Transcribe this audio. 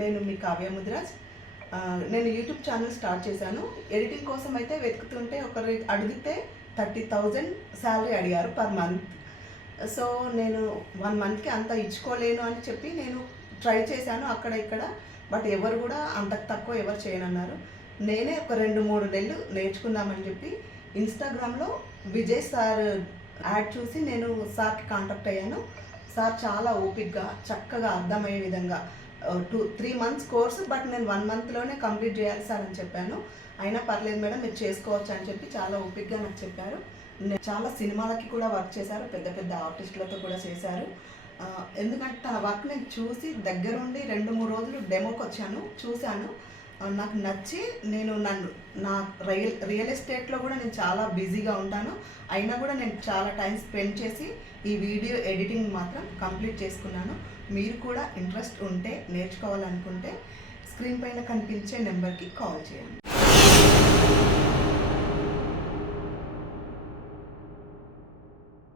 నేను మీ కావ్య ముదిరాజ్. నేను YouTube channel start చేశాను. ఎడిటింగ్ కోసం అయితే వెతుకుతుంటే ఒకరు అడిగితే 30,000 శాలరీ అడిగారు పర్ మంత్. సో నేను 1 మంత్కి అంత ఇచ్చుకోలేను అని చెప్పి నేను ట్రై చేశాను అక్కడ ఇక్కడ. బట్ ఎవరు కూడా అంతకు తక్కువ ఎవరు చేయనన్నారు. నేనే ఒక 2-3 నెలలు నేర్చుకుందామని చెప్పి ఇన్స్టాగ్రామ్లో విజయ్ సార్ యాడ్ చూసి నేను సార్కి కాంటాక్ట్ అయ్యాను. సార్ చాలా ఓపిక్గా చక్కగా అర్థమయ్యే విధంగా 2-3 మంత్స్ కోర్స్, బట్ నేను 1 మంత్లోనే కంప్లీట్ చేయాలి సార్ అని చెప్పాను. అయినా పర్లేదు మేడం మీరు చేసుకోవచ్చు అని చెప్పి చాలా ఓపిక్గా నాకు చెప్పారు. చాలా సినిమాలకి కూడా వర్క్ చేశారు, పెద్ద పెద్ద ఆర్టిస్టులతో కూడా చేశారు. ఎందుకంటే తన వర్క్ నేను చూసి దగ్గరుండి 2-3 రోజులు డెమోకి వచ్చాను, చూశాను. నాకు నచ్చి నేను నా రియల్ ఎస్టేట్లో కూడా నేను చాలా బిజీగా ఉంటాను. అయినా కూడా నేను చాలా టైం స్పెండ్ చేసి ఈ వీడియో ఎడిటింగ్ మాత్రం కంప్లీట్ చేసుకున్నాను. మీరు కూడా ఇంట్రెస్ట్ ఉంటే నేర్చుకోవాలనుకుంటే స్క్రీన్ పైన కనిపించే నెంబర్కి కాల్ చేయండి.